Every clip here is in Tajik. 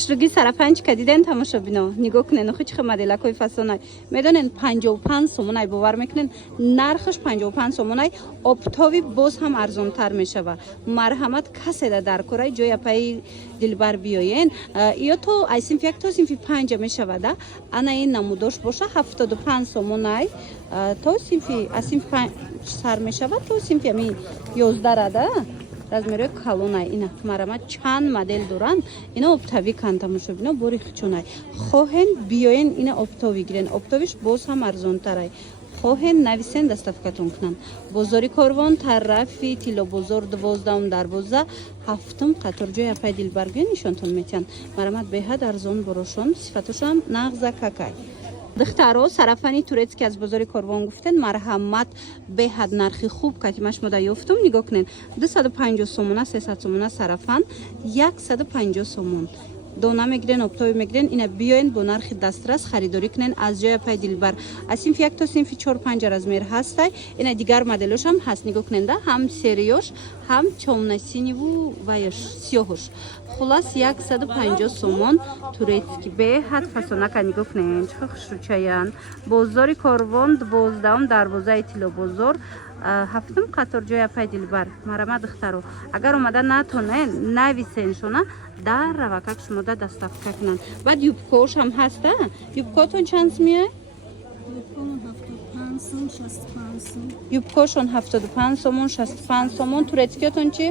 شروعی سرپنج کدیدن تماشا بینا نگاه کنین خود چه مدل کوی فسونای میدونین 55 سومونای باور میکنین نرخش 55 سومونای اپتاوی باز هم ارزان تر میشه و مرحمت کسی در کره جای پای دلبر بیاین یا تو ایسیم یک تا سیم 5 میشه و ده انا این نموداش باشه 75 سومونای تو سیم اسیم 5 سر میشه و تو سیم می 11 راده размери калонай ина марама чанд модель доран ина оптави кан тамошо бино бори хичонай хоҳен биёен ина оптови гирен оптовиш боз ҳам арзонтарай хоҳен нависен доставкатон кунан бозори корвон тарафи тило бозор 12 ҳафтум қатор ҷоя пай дилбар биён нишонтон метиҳанд марамат беҳад арзон борошон сифатошам нағза какай духтаро сарафани турецки аз бозори корвон гуфтен марҳамат беҳад нархи хуб катимаш мода ёфтум нигоҳ кунен 250 сомона 300 сомона сарафан 150 сомон дона мегирен оптови мегирен ина биёен бо нархи дастрас харидорӣ кунен аз ҷоя пай дилбар аз синфи 1 то синфи 4-5 размер ҳастай ина дигар моделошам ҳаст нигоҳ кунен да ҳам сериёш ҳам чомнасиниву ваяш сиёҳош хулас 150 сомон турецки беҳад фасонака нигоҳ кунен чӣ хушрӯчаян бозори корвон 12 дарвозаи тило бозор ҳафтум қатор ҷоя пай дилбар марама духтаро агар омада натонен нависен шона дар рава как шумода доставка кунан баъд юбкош ҳам ҳаста юбкотон чанд меяй юбкошон 75 сомон 65 сомон турецкиотон чи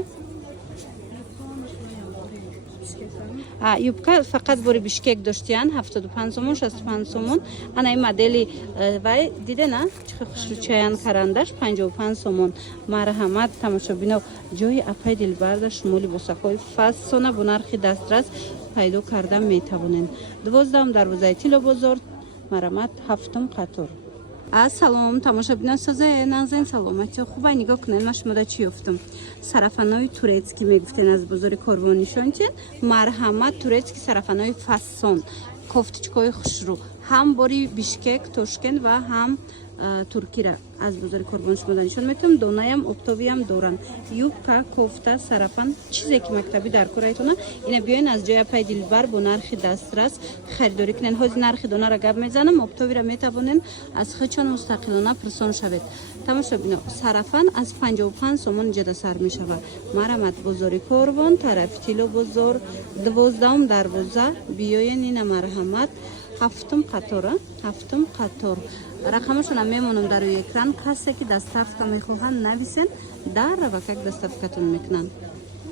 юбка фақат бори бишкек доштиян 75 сомон 65 сомон ана ин модели вай дидена чӣ хушрӯчаян карандаш 55 сомон марҳамат тамошобино ҷои апай дилбарда шумоли босакҳои фасона бо нархи дастрас пайдо карда метавонен 12 дарвозаи тило бозор марҳамат ҳафтум қатор ассалом тамошобинон созае назен саломати хубай нигоҳ кунед ман шумода чӣ ёфтам сарафанои турецкӣ мегуфтен аз бозори корвон нишонтин марҳамат турецки сарафанои фасон кофтичкаҳои хушрӯ ҳам бори бишкек тошкент ва ҳам туркира аз бозори корвон шумода нишон метавам донаям оптовиям доран юбка кофта сарафан чизе ки мактаби дар кораитона ина биёен аз ҷоя пай дилбар бо нархи дастрас харидорӣ кунен ҳозир нархи донара гап мезанам оптовира метавонен аз хичон мустақилона пурсон шавед тамошобино сарафан аз 55 сомон инҷода сар мешавад марҳамат бозори корвон тарафи тило бозор 12 дарвоза биёен ина марҳамат ҳафтум қатор рақамашона мемонам дар рӯи экран касе ки доставка мехоҳанд нависен дар рава как доставкатон мекунанд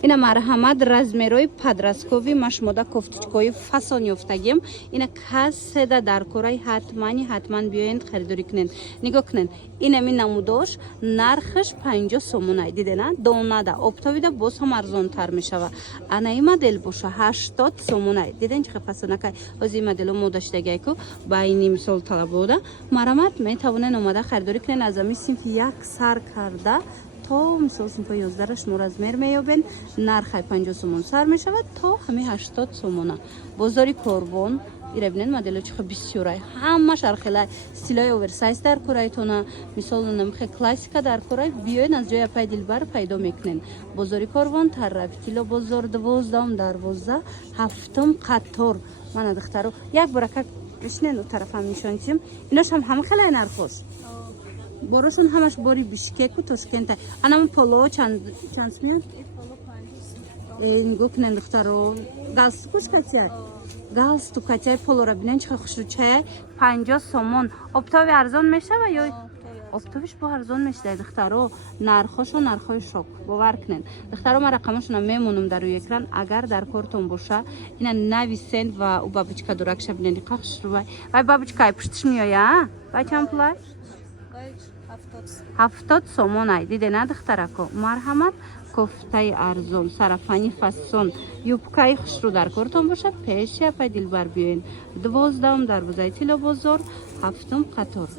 ина марҳамат размерои подросткови ма шумода кофтичкаҳои фасон ёфтагием ина каседа дар кораи ҳатман биёед харидорӣ кунед нигоҳ кунед инами намудош нархаш 50 сомонай дидена донада оптовида боз ҳам арзонтар мешава ана ин модел боша 80 сомонай диден чӣ фасонакай ҳозир модело мо доштагайку байни мисол талабода марҳамат метавонен омада харидорӣ кунед аз ами синфи як сар карда то мисол синфи 11 шумо размер меёбен нархай 50 сомон сар мешавад то ҳами 80 сомона бозори корвон ира бинед модело чихо бисёрай ҳамаш архелай стилои оверсайз дар кораитона мисол намхе классика дар корай биёен аз ҷоя пай дилбар пайдо мекунен бозори корвон тарафи тило бозор 12 дарвоза ҳафтум қатор мана духтаро як бора как бишнен тарафам нишонтим иношам ҳама хелай нархош борошон ҳамаш бори бишкеку тошкента анам поло чанд смеяд нигоҳ кунен духтаро галстукуш катяй галстукатяй полора бинен чихо хушрӯчаяй 50 сомон оптови арзон мешава ё оптовиш бо арзон мешавад духтаро нархошо нархои шок бовар кунен духтаро ма рақамашона мемонам дар рӯи экран агар дар кортон боша ина нависен ва у бабочка дуракша бинен иқа хушрӯвай вай бабочкай пуштиш меоя вай чанд пулай 70 сомонай дидена духтарако марҳамат кофтаи арзон сарафани фасон юбкаи хушрӯ дар кортон боша пеши апай дилбар биёен 12 дарвозаи тило бозор ҳафтум қатор